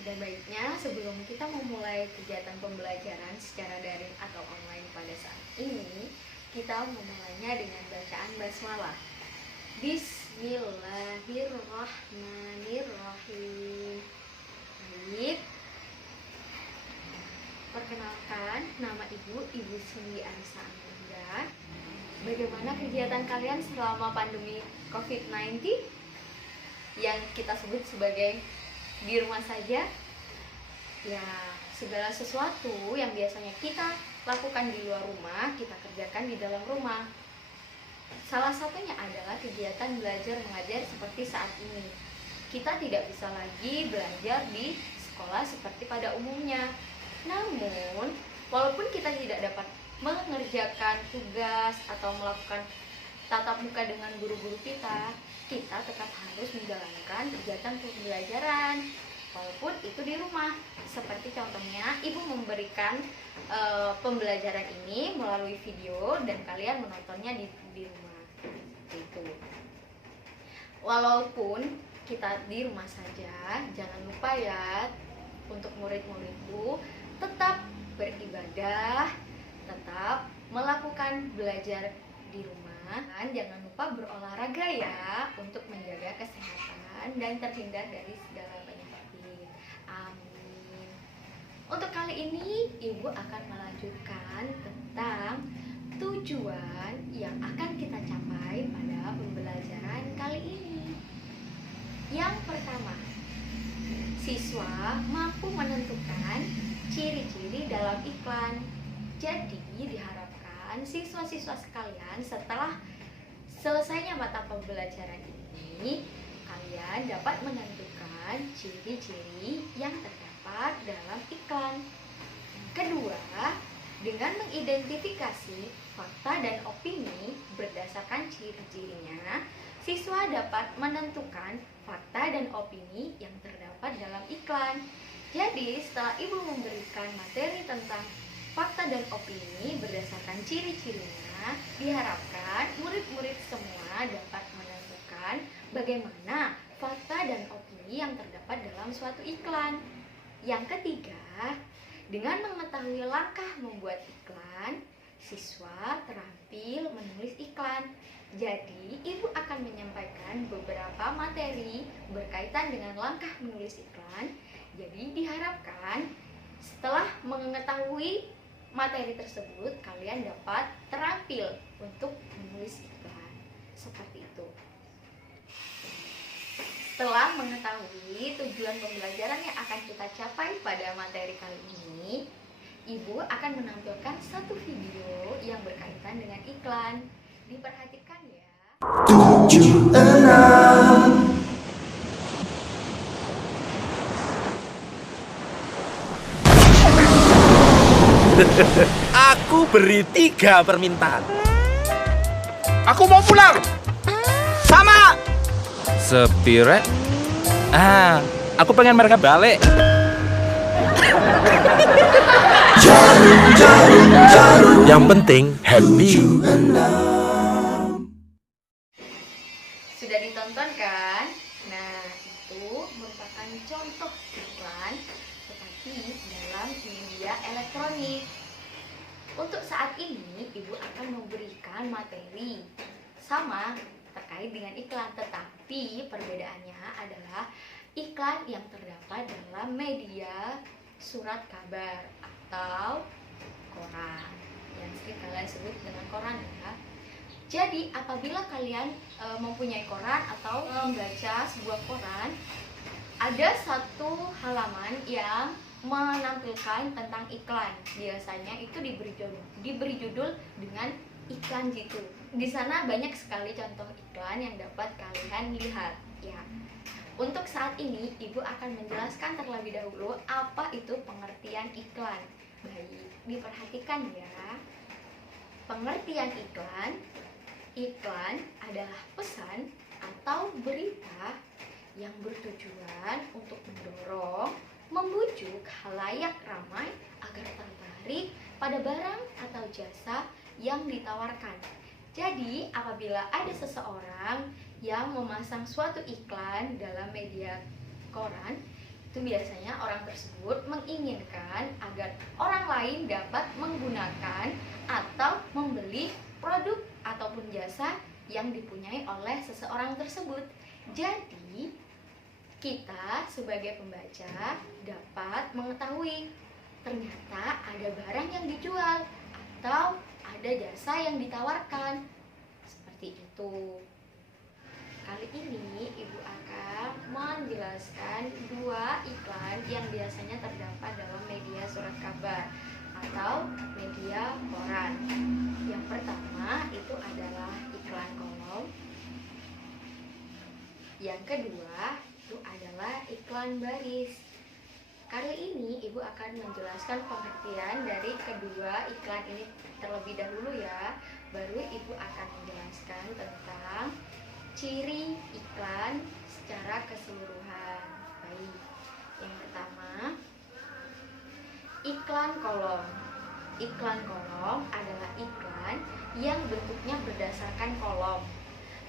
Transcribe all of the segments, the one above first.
Ada baiknya sebelum kita memulai kegiatan pembelajaran secara daring atau online pada saat ini, kita memulainya dengan bacaan basmalah. Bismillahirrahmanirrahim. Baik. Perkenalkan, nama Ibu Sundi Anissa Ananda. Bagaimana kegiatan kalian selama pandemi COVID-19 yang kita sebut sebagai di rumah saja? Ya, segala sesuatu yang biasanya kita lakukan di luar rumah, kita kerjakan di dalam rumah. Salah satunya adalah kegiatan belajar mengajar seperti saat ini. Kita tidak bisa lagi belajar di sekolah seperti pada umumnya. Namun, walaupun kita tidak dapat mengerjakan tugas atau melakukan tatap muka dengan guru-guru kita tetap harus menjalankan kegiatan pembelajaran walaupun itu di rumah. Seperti contohnya, Ibu memberikan pembelajaran ini melalui video dan kalian menontonnya di rumah. Itu. Walaupun kita di rumah saja, jangan lupa ya untuk murid-muridku tetap beribadah, tetap melakukan belajar di rumah. Jangan lupa berolahraga ya untuk menjaga kesehatan dan terhindar dari segala penyakit. Amin. Untuk kali ini Ibu akan melanjutkan tentang tujuan yang akan kita capai pada pembelajaran kali ini. Yang pertama, siswa mampu menentukan ciri-ciri dalam iklan. Jadi diharapkan siswa-siswa sekalian setelah selesainya mata pembelajaran ini, kalian dapat menentukan ciri-ciri yang terdapat dalam iklan. Kedua, dengan mengidentifikasi fakta dan opini berdasarkan ciri-cirinya, siswa dapat menentukan fakta dan opini yang terdapat dalam iklan. Jadi, setelah Ibu memberikan materi tentang fakta dan opini berdasarkan ciri-cirinya, diharapkan murid-murid semua dapat menentukan bagaimana fakta dan opini yang terdapat dalam suatu iklan. Yang ketiga, dengan mengetahui langkah membuat iklan, siswa terampil menulis iklan. Jadi, Ibu akan menyampaikan beberapa materi berkaitan dengan langkah menulis iklan. Jadi, diharapkan setelah mengetahui materi tersebut, kalian dapat terampil untuk menulis iklan. Seperti itu. Setelah mengetahui tujuan pembelajaran yang akan kita capai pada materi kali ini, Ibu akan menampilkan satu video yang berkaitan dengan iklan. Diperhatikan ya. 76. Aku beri 3 permintaan. Aku mau pulang. Sama. Spirit. Aku pengen mereka balik. Yang penting happy. Sudah ditonton kan? Nah, itu merupakan contoh iklan tetapi dalam media elektronik. Untuk saat ini, Ibu akan memberikan materi sama terkait dengan iklan, tetapi perbedaannya adalah iklan yang terdapat dalam media surat kabar atau koran, yang sering kalian sebut dengan koran ya. Jadi apabila kalian mempunyai koran atau membaca sebuah koran, ada satu halaman yang menampilkan tentang iklan. Biasanya itu diberi judul dengan iklan jitu. Di sana banyak sekali contoh iklan yang dapat kalian lihat ya. Untuk saat ini Ibu akan menjelaskan terlebih dahulu apa itu pengertian iklan. Baik, diperhatikan ya. Pengertian iklan. Iklan adalah pesan atau berita yang bertujuan untuk mendorong, membujuk khalayak ramai agar tertarik pada barang atau jasa yang ditawarkan. Jadi, apabila ada seseorang yang memasang suatu iklan dalam media koran, Itu biasanya orang tersebut menginginkan agar orang lain dapat menggunakan atau membeli produk ataupun jasa yang dipunyai oleh seseorang tersebut. Jadi, kita sebagai pembaca dapat mengetahui ternyata ada barang yang dijual atau ada jasa yang ditawarkan. Seperti itu. Kali ini Ibu akan menjelaskan dua iklan yang biasanya terdapat dalam media surat kabar atau media koran. Yang pertama itu adalah iklan kolom. Yang kedua itu adalah iklan baris. Kali ini Ibu akan menjelaskan pengertian dari kedua iklan ini terlebih dahulu ya. Baru Ibu akan menjelaskan tentang ciri iklan secara keseluruhan. Baik, yang pertama, iklan kolom. Iklan kolom adalah iklan yang bentuknya berdasarkan kolom,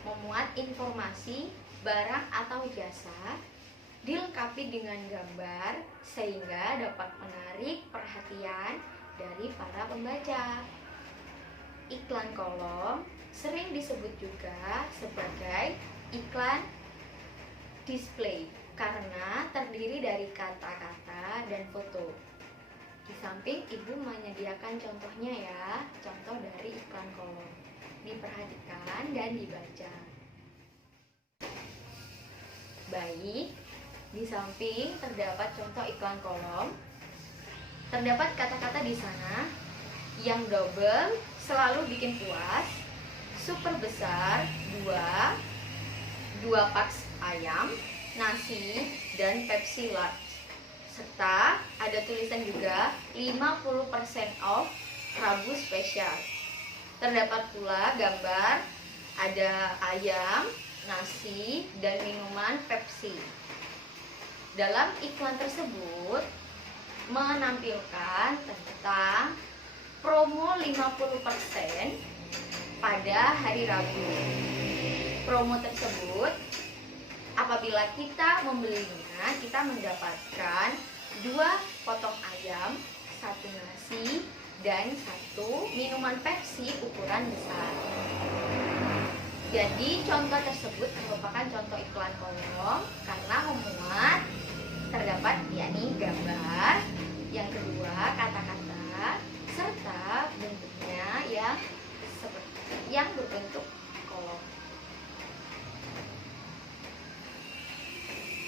memuat informasi, barang atau jasa, dilengkapi dengan gambar sehingga dapat menarik perhatian dari para pembaca. Iklan kolom sering disebut juga sebagai iklan display karena terdiri dari kata-kata dan foto. Di samping Ibu menyediakan contohnya ya, contoh dari iklan kolom. Diperhatikan dan dibaca. Baik, di samping terdapat contoh iklan kolom. Terdapat kata-kata di sana yang double selalu bikin puas, super besar, dua paks ayam, nasi, dan Pepsi large. Serta ada tulisan juga 50% off Rabu spesial. Terdapat pula gambar ada ayam, nasi, dan minuman Pepsi. Dalam iklan tersebut menampilkan tentang promo 50% pada hari Rabu. Promo tersebut apabila kita membelinya, kita mendapatkan 2 potong ayam, 1 nasi, dan 1 minuman Pepsi ukuran besar. Jadi contoh tersebut merupakan contoh iklan kolom karena memuat terdapat yakni gambar, yang kedua kata-kata, serta bentuknya yang berbentuk kolom.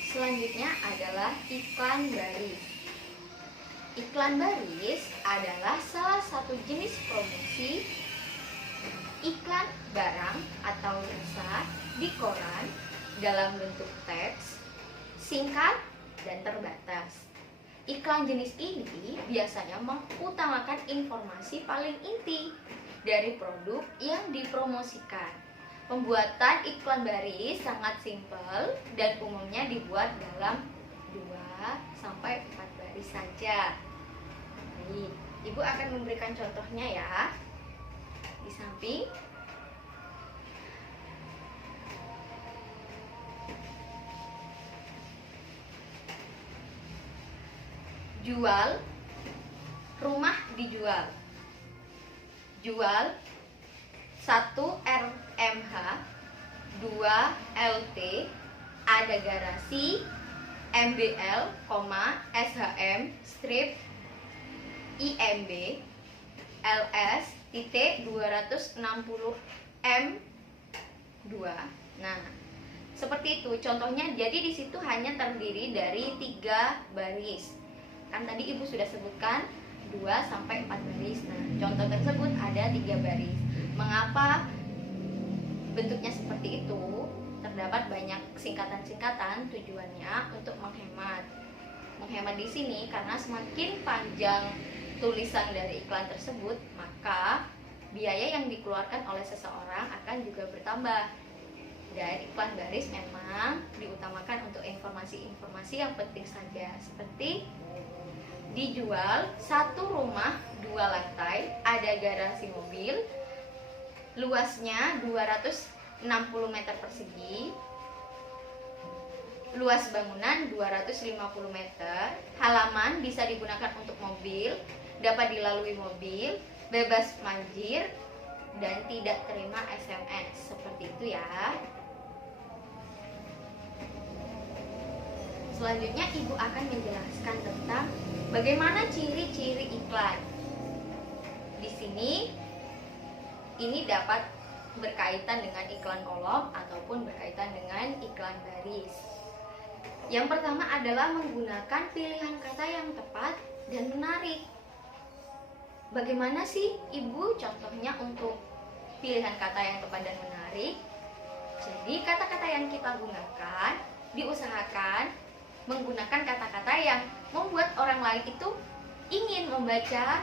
Selanjutnya adalah iklan baris. Iklan baris adalah salah satu jenis promosi iklan barang atau jasa di koran dalam bentuk teks, singkat, dan terbatas. Iklan jenis ini biasanya mengutamakan informasi paling inti dari produk yang dipromosikan. Pembuatan iklan baris sangat simpel dan umumnya dibuat dalam 2-4 baris saja. Baik, Ibu akan memberikan contohnya ya. Di samping jual, rumah dijual. Jual 1 RMH 2 LT, ada garasi, MBL, SHM, strip, IMB, LS, titik 260 M2. Nah, seperti itu contohnya. Jadi di situ hanya terdiri dari 3 baris. Kan tadi Ibu sudah sebutkan 2-4 baris. Nah, contoh tersebut ada 3 baris. Mengapa bentuknya seperti itu? Terdapat banyak singkatan-singkatan, tujuannya untuk menghemat. Menghemat di sini karena semakin panjang tulisan dari iklan tersebut, maka biaya yang dikeluarkan oleh seseorang akan juga bertambah. Dan iklan baris memang diutamakan untuk informasi-informasi yang penting saja, seperti dijual 1 rumah 2 lantai, ada garasi mobil, luasnya 260 meter persegi, Luas bangunan 250 meter, halaman bisa digunakan untuk mobil, dapat dilalui mobil, bebas banjir, dan tidak terima SMS. Seperti itu ya. Selanjutnya Ibu akan menjelaskan tentang bagaimana ciri-ciri iklan. Di sini ini dapat berkaitan dengan iklan kolom ataupun berkaitan dengan iklan baris. Yang pertama adalah menggunakan pilihan kata yang tepat dan menarik. Bagaimana sih Ibu contohnya untuk pilihan kata yang tepat dan menarik? Jadi kata-kata yang kita gunakan diusahakan menggunakan kata-kata yang membuat orang lain itu ingin membaca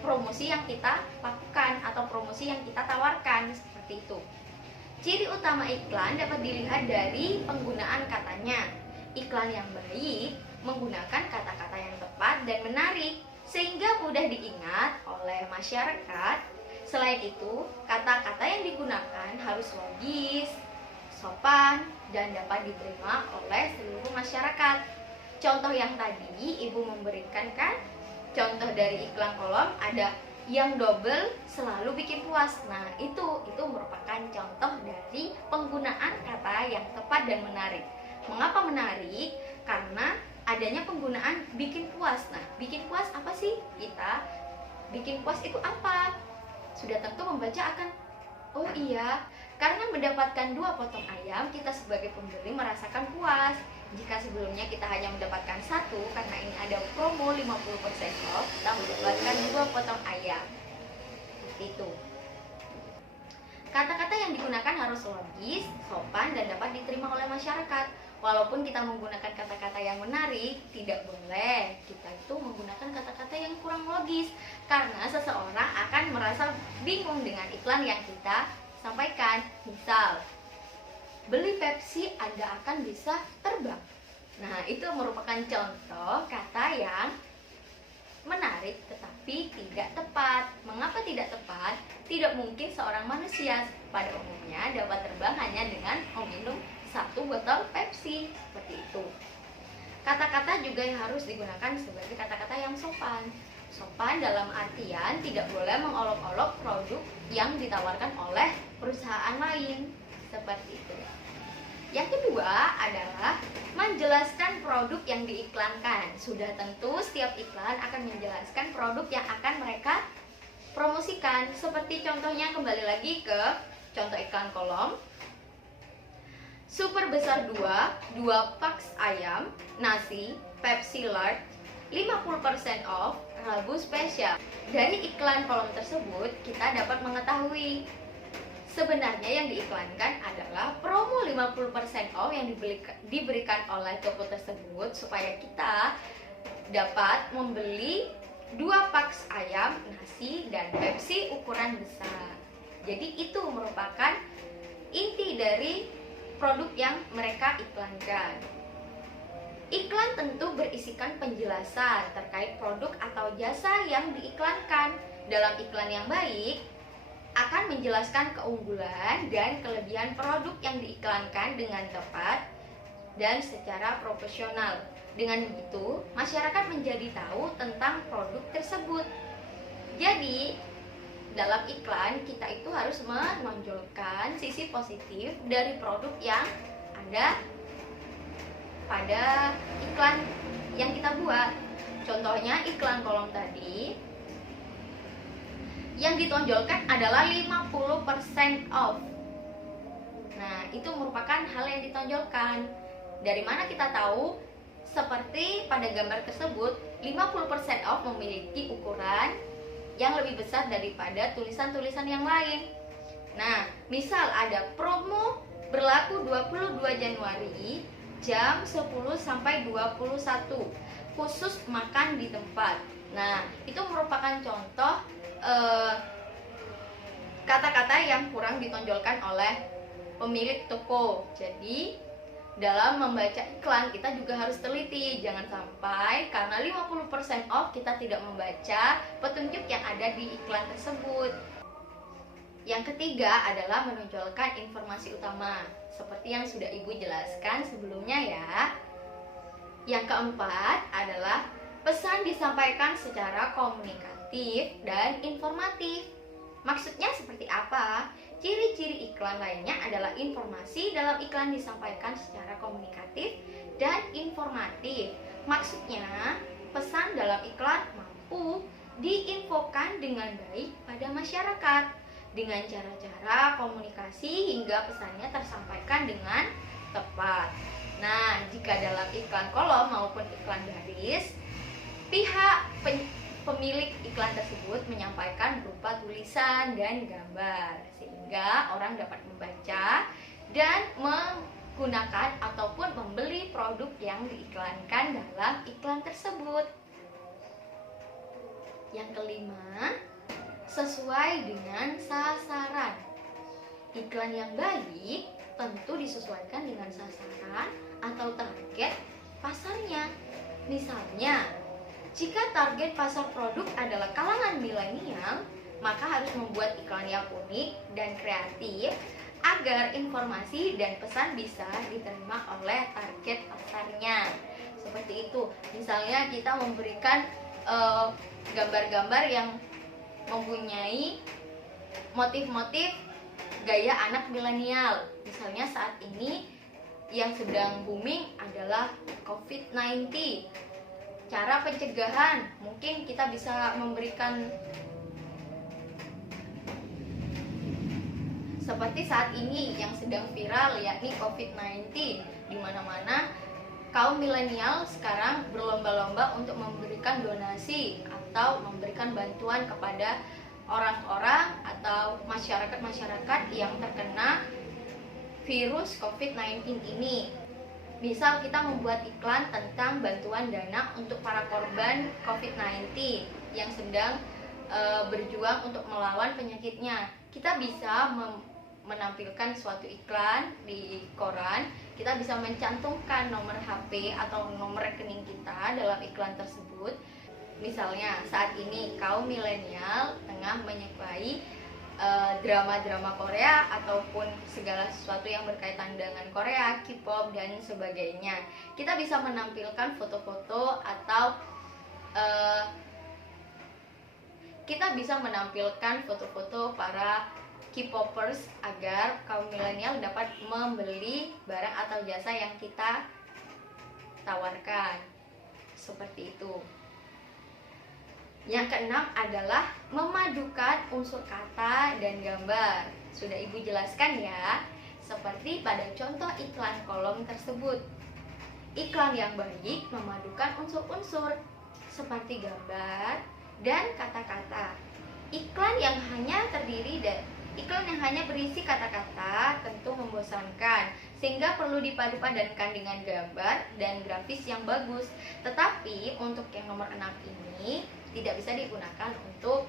promosi yang kita lakukan atau promosi yang kita tawarkan, seperti itu. Ciri utama iklan dapat dilihat dari penggunaan katanya. Iklan yang baik menggunakan kata-kata yang tepat dan menarik sehingga mudah diingat oleh masyarakat. Selain itu, kata-kata yang digunakan harus logis, sopan, dan dapat diterima oleh seluruh masyarakat. Contoh yang tadi Ibu memberikan kan? Contoh dari iklan kolom ada yang double selalu bikin puas. Nah, itu merupakan contoh dari penggunaan kata yang tepat dan menarik. Mengapa menarik? Karena adanya penggunaan bikin puas. Nah, bikin puas apa sih? Kita bikin puas itu apa? Sudah tentu membaca akan, oh iya, karena mendapatkan 2 potong ayam, kita sebagai pembeli merasakan puas. Jika sebelumnya kita hanya mendapatkan 1, karena ini ada promo 50% off, kita mendapatkan 2 potong ayam. Seperti itu. Kata-kata yang digunakan harus logis, sopan, dan dapat diterima oleh masyarakat. Walaupun kita menggunakan kata-kata yang menarik, tidak boleh kita itu menggunakan kata-kata yang kurang logis, karena seseorang akan merasa bingung dengan iklan yang kita sampaikan. Misal, beli Pepsi Anda akan bisa terbang. Nah, itu merupakan contoh kata yang menarik tetapi tidak tepat. Mengapa tidak tepat? Tidak mungkin seorang manusia pada umumnya dapat terbang hanya dengan meminum 1 botol Pepsi. Seperti itu. Kata-kata juga yang harus digunakan sebagai kata-kata yang sopan. Sopan dalam artian tidak boleh mengolok-olok produk yang ditawarkan oleh perusahaan lain. Seperti itu. Yang kedua adalah menjelaskan produk yang diiklankan. Sudah tentu setiap iklan akan menjelaskan produk yang akan mereka promosikan. Seperti contohnya, kembali lagi ke contoh iklan kolom. Super besar 2 paks ayam, nasi, Pepsi Large, 50% off, Rabu spesial. Dari iklan kolom tersebut kita dapat mengetahui sebenarnya yang diiklankan adalah promo 50% off yang diberikan oleh toko tersebut supaya kita dapat membeli 2 paks ayam, nasi, dan Pepsi ukuran besar. Jadi itu merupakan inti dari produk yang mereka iklankan. Iklan tentu berisikan penjelasan terkait produk atau jasa yang diiklankan. Dalam iklan yang baik akan menjelaskan keunggulan dan kelebihan produk yang diiklankan dengan tepat dan secara profesional. Dengan begitu, masyarakat menjadi tahu tentang produk tersebut. Jadi, dalam iklan kita itu harus menonjolkan sisi positif dari produk yang ada pada iklan yang kita buat. Contohnya iklan kolom tadi, yang ditonjolkan adalah 50% off. Nah, itu merupakan hal yang ditonjolkan. Dari mana kita tahu? Seperti pada gambar tersebut, 50% off memiliki ukuran yang lebih besar daripada tulisan-tulisan yang lain. Nah, misal ada promo berlaku 22 Januari jam 10 sampai 21, khusus makan di tempat. Nah, itu merupakan contoh kata-kata yang kurang ditonjolkan oleh pemilik toko. Jadi dalam membaca iklan kita juga harus teliti. Jangan sampai karena 50% off kita tidak membaca petunjuk yang ada di iklan tersebut. Yang ketiga adalah menonjolkan informasi utama. seperti yang sudah Ibu jelaskan sebelumnya ya. Yang keempat adalah pesan disampaikan secara komunikatif dan informatif. Maksudnya seperti apa? Ciri-ciri iklan lainnya adalah informasi dalam iklan disampaikan secara komunikatif dan informatif. Maksudnya, pesan dalam iklan mampu diinfokan dengan baik pada masyarakat dengan cara-cara komunikasi hingga pesannya tersampaikan dengan tepat. Nah, jika dalam iklan kolom maupun iklan baris, pihak pemilik iklan tersebut menyampaikan berupa tulisan dan gambar sehingga orang dapat membaca dan menggunakan ataupun membeli produk yang diiklankan dalam iklan tersebut. Yang kelima, sesuai dengan sasaran. Iklan yang baik tentu disesuaikan dengan sasaran atau target pasarnya. Misalnya, jika target pasar produk adalah kalangan milenial, maka harus membuat iklan yang unik dan kreatif agar informasi dan pesan bisa diterima oleh target pasarnya. Seperti itu. Misalnya kita memberikan gambar-gambar yang mempunyai motif-motif gaya anak milenial. Misalnya saat ini yang sedang booming adalah COVID-19. Cara pencegahan, mungkin kita bisa memberikan seperti saat ini yang sedang viral yakni COVID-19, di mana-mana kaum milenial sekarang berlomba-lomba untuk memberikan donasi atau memberikan bantuan kepada orang-orang atau masyarakat-masyarakat yang terkena virus COVID-19 ini. Misal kita membuat iklan tentang bantuan dana untuk para korban COVID-19 yang sedang berjuang untuk melawan penyakitnya. Kita bisa menampilkan suatu iklan di koran, kita bisa mencantumkan nomor HP atau nomor rekening kita dalam iklan tersebut. Misalnya saat ini kaum milenial tengah menyukai drama-drama Korea ataupun segala sesuatu yang berkaitan dengan Korea, K-pop dan sebagainya. Kita bisa menampilkan foto-foto atau kita bisa menampilkan foto-foto para K-popers agar kaum milenial dapat membeli barang atau jasa yang kita tawarkan. Seperti itu. Yang keenam adalah memadukan unsur kata dan gambar. Sudah Ibu jelaskan ya, seperti pada contoh iklan kolom tersebut. Iklan yang baik memadukan unsur-unsur seperti gambar dan kata-kata. Iklan yang hanya berisi kata-kata tentu membosankan, sehingga perlu dipadu-padankan dengan gambar dan grafis yang bagus. Tetapi untuk yang nomor 6 ini tidak bisa digunakan untuk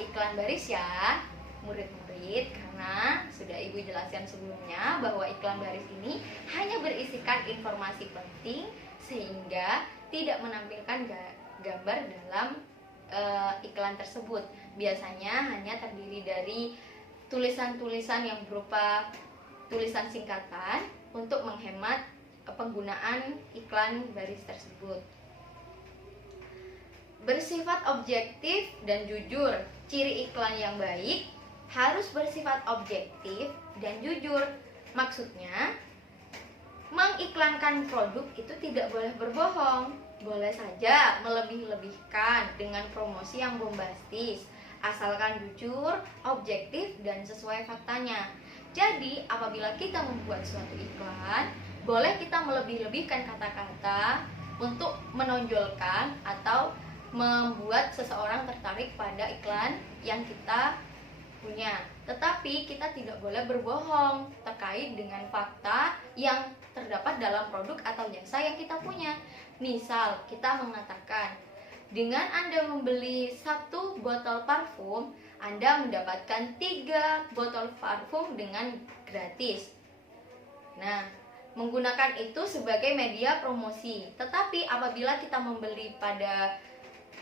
iklan baris ya, murid-murid, karena sudah Ibu jelaskan sebelumnya bahwa iklan baris ini hanya berisikan informasi penting sehingga tidak menampilkan gambar dalam iklan tersebut. Biasanya hanya terdiri dari tulisan-tulisan yang berupa tulisan singkatan untuk menghemat penggunaan iklan baris tersebut. Bersifat objektif dan jujur. Ciri iklan yang baik harus bersifat objektif dan jujur. Maksudnya, mengiklankan produk itu tidak boleh berbohong. Boleh saja melebih-lebihkan dengan promosi yang bombastis, asalkan jujur, objektif, dan sesuai faktanya. Jadi, apabila kita membuat suatu iklan, boleh kita melebih-lebihkan kata-kata untuk menonjolkan atau membuat seseorang tertarik pada iklan yang kita punya. Tetapi kita tidak boleh berbohong terkait dengan fakta yang terdapat dalam produk atau jasa yang kita punya. Misal, kita mengatakan, dengan Anda membeli 1 botol parfum, Anda mendapatkan 3 botol parfum dengan gratis. Nah, menggunakan itu sebagai media promosi. Tetapi apabila kita membeli pada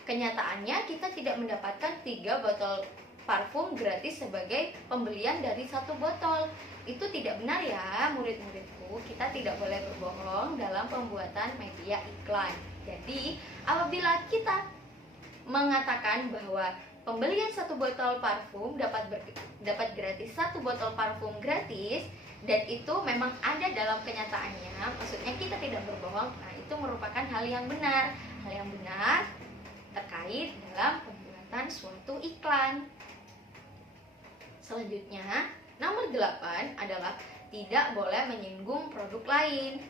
kenyataannya, kita tidak mendapatkan 3 botol parfum gratis sebagai pembelian dari satu botol. Itu tidak benar ya murid-muridku. Kita tidak boleh berbohong dalam pembuatan media iklan. Jadi apabila kita mengatakan bahwa pembelian satu botol parfum dapat gratis satu botol parfum gratis, dan itu memang ada dalam kenyataannya, maksudnya kita tidak berbohong, nah itu merupakan hal yang benar terkait dalam pembuatan suatu iklan. Selanjutnya, nomor 8 adalah tidak boleh menyinggung produk lain.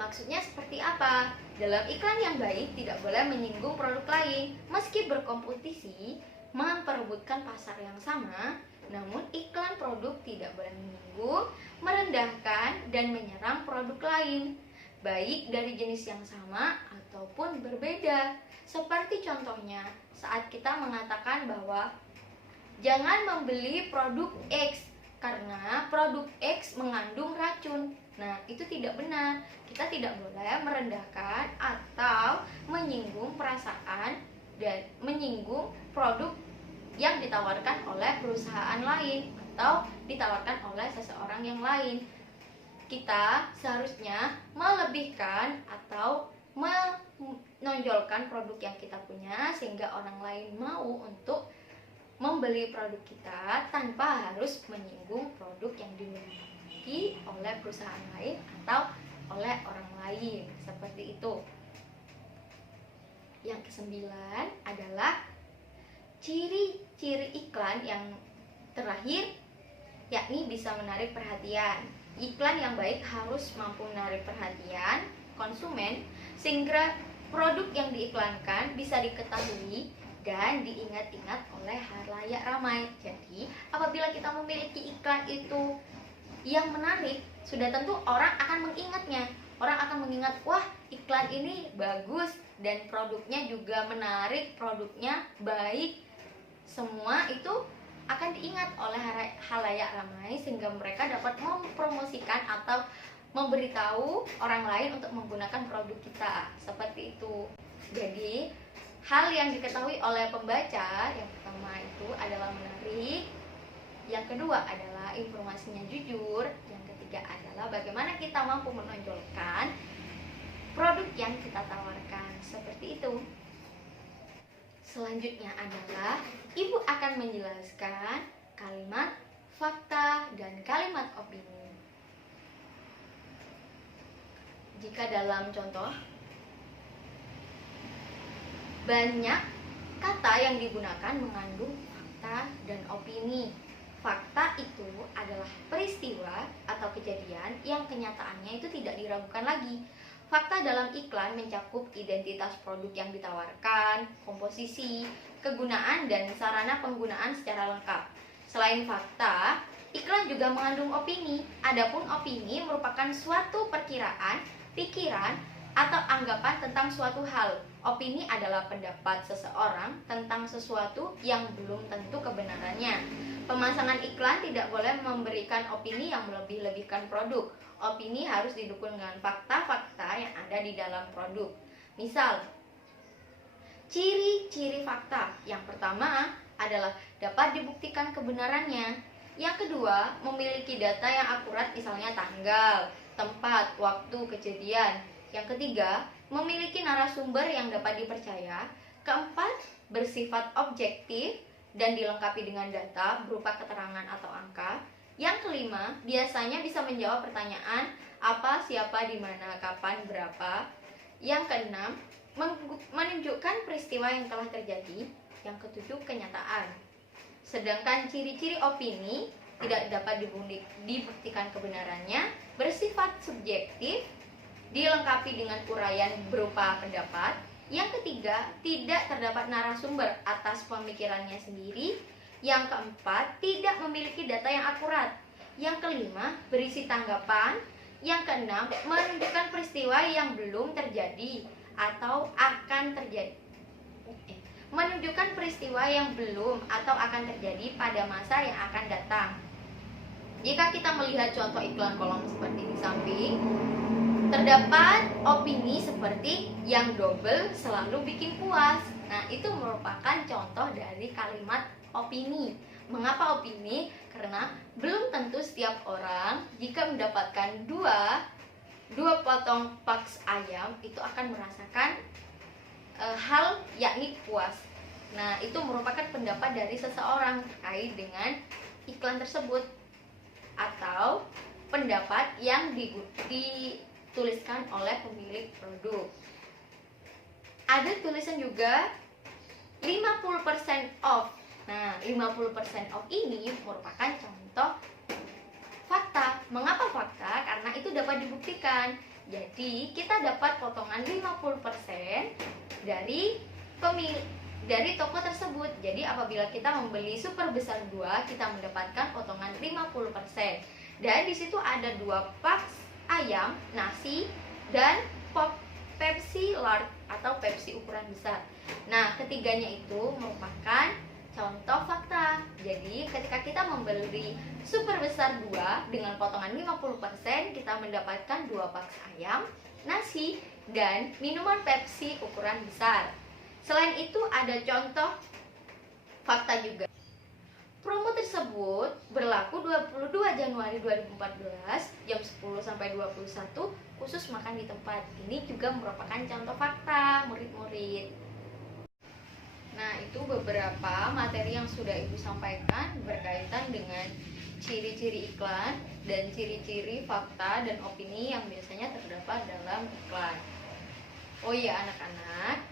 Maksudnya seperti apa? Dalam iklan yang baik tidak boleh menyinggung produk lain. Meski berkompetisi memperebutkan pasar yang sama, namun iklan produk tidak boleh menyinggung, merendahkan, dan menyerang produk lain, baik dari jenis yang sama ataupun berbeda. Seperti contohnya saat kita mengatakan bahwa jangan membeli produk X karena produk X mengandung racun. Nah, itu tidak benar. Kita tidak boleh merendahkan atau menyinggung perasaan dan menyinggung produk yang ditawarkan oleh perusahaan lain atau ditawarkan oleh seseorang yang lain. Kita seharusnya melebihkan atau menonjolkan produk yang kita punya sehingga orang lain mau untuk membeli produk kita tanpa harus menyinggung produk yang dimiliki oleh perusahaan lain atau oleh orang lain, seperti itu. Yang kesembilan adalah ciri-ciri iklan yang terakhir, yakni bisa menarik perhatian. Iklan yang baik harus mampu menarik perhatian konsumen sehingga produk yang diiklankan bisa diketahui dan diingat-ingat oleh halayak ramai. Jadi, apabila kita memiliki iklan itu yang menarik, sudah tentu orang akan mengingatnya. Orang akan mengingat, wah, iklan ini bagus dan produknya juga menarik, produknya baik. Semua itu akan diingat oleh halayak ramai sehingga mereka dapat mempromosikan atau memberitahu orang lain untuk menggunakan produk kita. Seperti itu. Jadi, hal yang diketahui oleh pembaca yang pertama itu adalah menarik, yang kedua adalah informasinya jujur, yang ketiga adalah bagaimana kita mampu menonjolkan produk yang kita tawarkan. Seperti itu. Selanjutnya adalah ibu akan menjelaskan kalimat fakta dan kalimat opini. Jika dalam contoh banyak kata yang digunakan mengandung fakta dan opini. Fakta itu adalah peristiwa atau kejadian yang kenyataannya itu tidak diragukan lagi. Fakta dalam iklan mencakup identitas produk yang ditawarkan, komposisi, kegunaan, dan sarana penggunaan secara lengkap. Selain fakta, iklan juga mengandung opini. Adapun opini merupakan suatu perkiraan, pikiran, atau anggapan tentang suatu hal. Opini adalah pendapat seseorang tentang sesuatu yang belum tentu kebenarannya. Pemasangan iklan tidak boleh memberikan opini yang melebih-lebihkan produk. Opini harus didukung dengan fakta-fakta yang ada di dalam produk. Misal, ciri-ciri fakta. Yang pertama adalah dapat dibuktikan kebenarannya. Yang kedua, memiliki data yang akurat, misalnya tanggal, tempat, waktu kejadian. Yang ketiga, memiliki narasumber yang dapat dipercaya. Keempat, bersifat objektif dan dilengkapi dengan data berupa keterangan atau angka. Yang kelima, biasanya bisa menjawab pertanyaan apa, siapa, di mana, kapan, berapa. Yang keenam, menunjukkan peristiwa yang telah terjadi. Yang ketujuh, kenyataan. Sedangkan ciri-ciri opini tidak dapat dibuktikan kebenarannya, bersifat subjektif, dilengkapi dengan uraian berupa pendapat. Yang ketiga, tidak terdapat narasumber atas pemikirannya sendiri. Yang keempat, tidak memiliki data yang akurat. Yang kelima, berisi tanggapan. Yang keenam, menunjukkan peristiwa yang belum terjadi atau akan terjadi. Menunjukkan peristiwa yang belum atau akan terjadi pada masa yang akan datang. Jika kita melihat contoh iklan kolom seperti di samping, terdapat opini seperti yang double selalu bikin puas. Nah, itu merupakan contoh dari kalimat opini. Mengapa opini? Karena belum tentu setiap orang jika mendapatkan dua potong paks ayam itu akan merasakan hal yakni puas. Nah, itu merupakan pendapat dari seseorang terkait dengan iklan tersebut atau pendapat yang dituliskan oleh pemilik produk. Ada tulisan juga 50% off. Nah, 50% off ini merupakan contoh fakta. Mengapa fakta? Karena itu dapat dibuktikan. Jadi, kita dapat potongan 50% dari toko tersebut. Jadi, apabila kita membeli super besar 2, kita mendapatkan potongan 50%. Dan di situ ada 2 paks ayam, nasi, dan Pepsi large atau Pepsi ukuran besar. Nah, ketiganya itu merupakan contoh fakta. Jadi, ketika kita membeli super besar 2 dengan potongan 50%, kita mendapatkan 2 paks ayam, nasi, dan minuman Pepsi ukuran besar. Selain itu, ada contoh fakta juga. Promo tersebut berlaku 22 Januari 2014 jam 10 sampai 21 khusus makan di tempat. Ini juga merupakan contoh fakta murid-murid. Nah, itu beberapa materi yang sudah Ibu sampaikan berkaitan dengan ciri-ciri iklan dan ciri-ciri fakta dan opini yang biasanya terdapat dalam iklan. Oh iya anak-anak,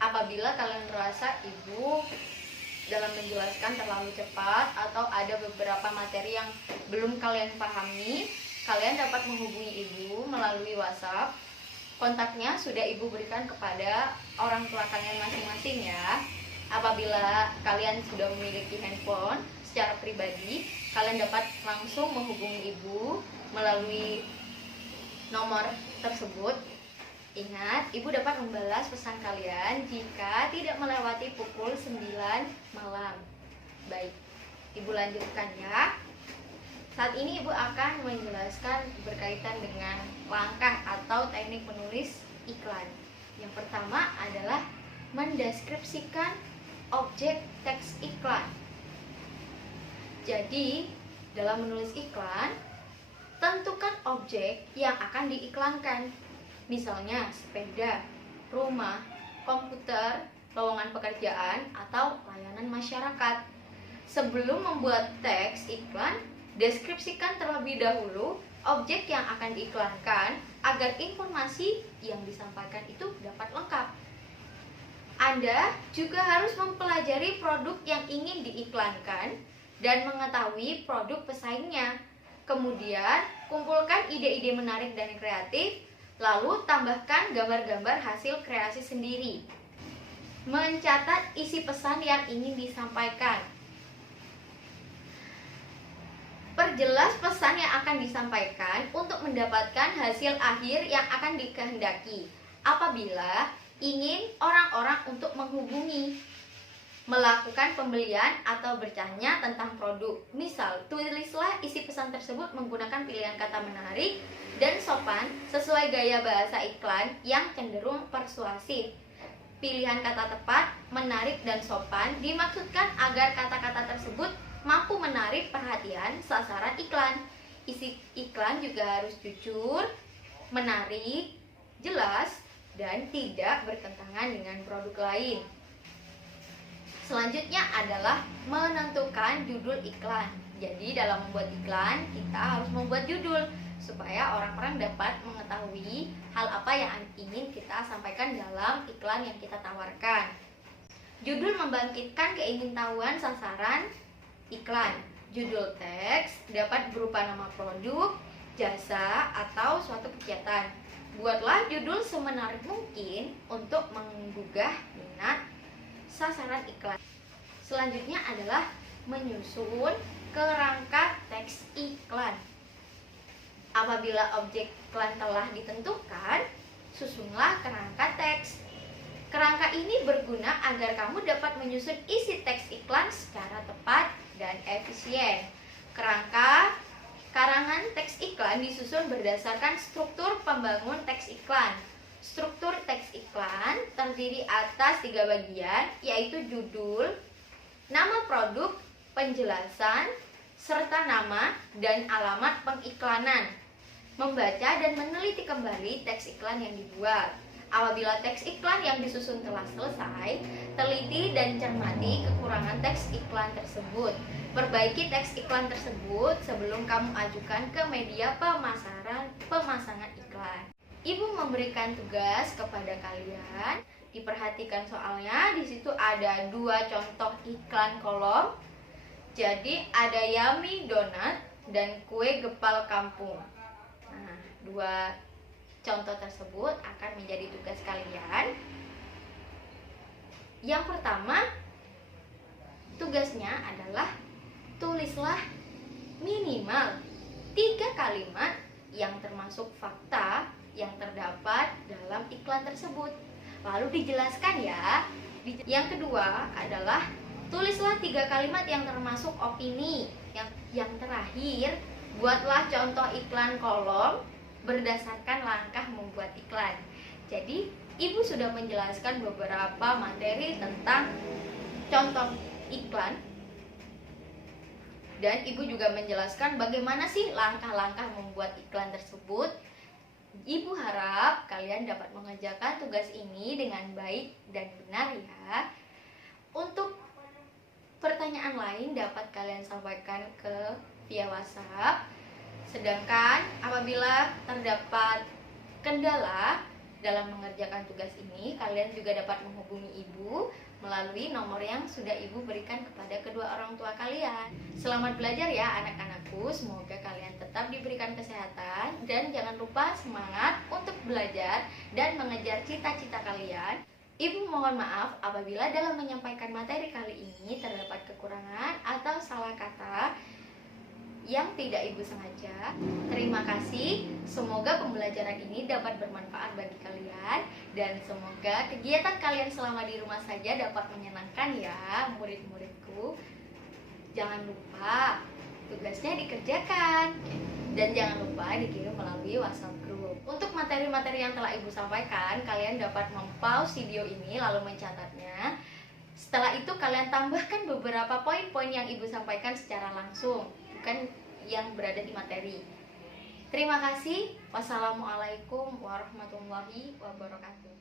apabila kalian merasa Ibu dalam menjelaskan terlalu cepat atau ada beberapa materi yang belum kalian pahami, kalian dapat menghubungi Ibu melalui WhatsApp. Kontaknya sudah Ibu berikan kepada orang tua kalian masing-masing ya. Apabila kalian sudah memiliki handphone secara pribadi, kalian dapat langsung menghubungi Ibu melalui nomor tersebut. Ingat, Ibu dapat membalas pesan kalian jika tidak melewati pukul 9 malam. Baik, Ibu lanjutkan ya. Saat ini Ibu akan menjelaskan berkaitan dengan langkah atau teknik menulis iklan. Yang pertama adalah mendeskripsikan objek teks iklan. Jadi, dalam menulis iklan, tentukan objek yang akan diiklankan. Misalnya sepeda, rumah, komputer, lowongan pekerjaan, atau layanan masyarakat. Sebelum membuat teks iklan, deskripsikan terlebih dahulu objek yang akan diiklankan agar informasi yang disampaikan itu dapat lengkap. Anda juga harus mempelajari produk yang ingin diiklankan dan mengetahui produk pesaingnya. Kemudian, kumpulkan ide-ide menarik dan kreatif, lalu tambahkan gambar-gambar hasil kreasi sendiri. Mencatat isi pesan yang ingin disampaikan. Perjelas pesan yang akan disampaikan untuk mendapatkan hasil akhir yang akan dikehendaki. Apabila ingin orang-orang untuk menghubungi, melakukan pembelian atau bertanya tentang produk. Misal, tulislah isi pesan tersebut menggunakan pilihan kata menarik dan sopan sesuai gaya bahasa iklan yang cenderung persuasif. Pilihan kata tepat, menarik, dan sopan dimaksudkan agar kata-kata tersebut mampu menarik perhatian sasaran iklan. Isi iklan juga harus jujur, menarik, jelas, dan tidak bertentangan dengan produk lain. Selanjutnya adalah menentukan judul iklan. Jadi dalam membuat iklan, kita harus membuat judul supaya orang-orang dapat mengetahui hal apa yang ingin kita sampaikan dalam iklan yang kita tawarkan. Judul membangkitkan keingintahuan sasaran iklan. Judul teks dapat berupa nama produk, jasa, atau suatu kegiatan. Buatlah judul semenarik mungkin untuk menggugah minat sasaran iklan. Selanjutnya adalah menyusun kerangka teks iklan. Apabila objek iklan telah ditentukan, susunlah kerangka teks. Kerangka ini berguna agar kamu dapat menyusun isi teks iklan secara tepat dan efisien. Karangan teks iklan disusun berdasarkan struktur pembangun teks iklan. Struktur teks iklan terdiri atas 3 bagian, yaitu judul, nama produk, penjelasan, serta nama dan alamat pengiklanan. Membaca dan meneliti kembali teks iklan yang dibuat. Apabila teks iklan yang disusun telah selesai, teliti dan cermati kekurangan teks iklan tersebut. Perbaiki teks iklan tersebut sebelum kamu ajukan ke media pemasangan iklan. Ibu memberikan tugas kepada kalian. Diperhatikan soalnya di situ ada 2 contoh iklan kolom. Jadi ada Yummy Donut dan kue gepal kampung. Nah, 2 contoh tersebut akan menjadi tugas kalian. Yang pertama, tugasnya adalah tulislah minimal 3 kalimat yang termasuk fakta yang terdapat dalam iklan tersebut. Lalu dijelaskan ya. Yang kedua adalah tulislah 3 kalimat yang termasuk opini. Yang terakhir, buatlah contoh iklan kolom berdasarkan langkah membuat iklan. Jadi, Ibu sudah menjelaskan beberapa materi tentang contoh iklan. Dan Ibu juga menjelaskan bagaimana sih langkah-langkah membuat iklan tersebut. Ibu harap kalian dapat mengerjakan tugas ini dengan baik dan benar ya. Untuk pertanyaan lain dapat kalian sampaikan ke via WhatsApp. Sedangkan apabila terdapat kendala dalam mengerjakan tugas ini, kalian juga dapat menghubungi Ibu melalui nomor yang sudah Ibu berikan kepada kedua orang tua kalian. Selamat belajar ya anak-anakku, semoga kalian tetap diberikan kesehatan dan jangan lupa semangat untuk belajar dan mengejar cita-cita kalian. Ibu mohon maaf apabila dalam menyampaikan materi kali ini terdapat kekurangan atau salah kata yang tidak Ibu sengaja. Terima kasih. Semoga pembelajaran ini dapat bermanfaat bagi kalian dan semoga kegiatan kalian selama di rumah saja dapat menyenangkan ya murid-muridku. Jangan lupa tugasnya dikerjakan dan jangan lupa dikirim melalui WhatsApp group. Untuk materi-materi yang telah Ibu sampaikan, kalian dapat mempause video ini lalu mencatatnya. Setelah itu kalian tambahkan beberapa poin-poin yang Ibu sampaikan secara langsung, bukan yang berada di materi. Terima kasih. Wassalamualaikum warahmatullahi wabarakatuh.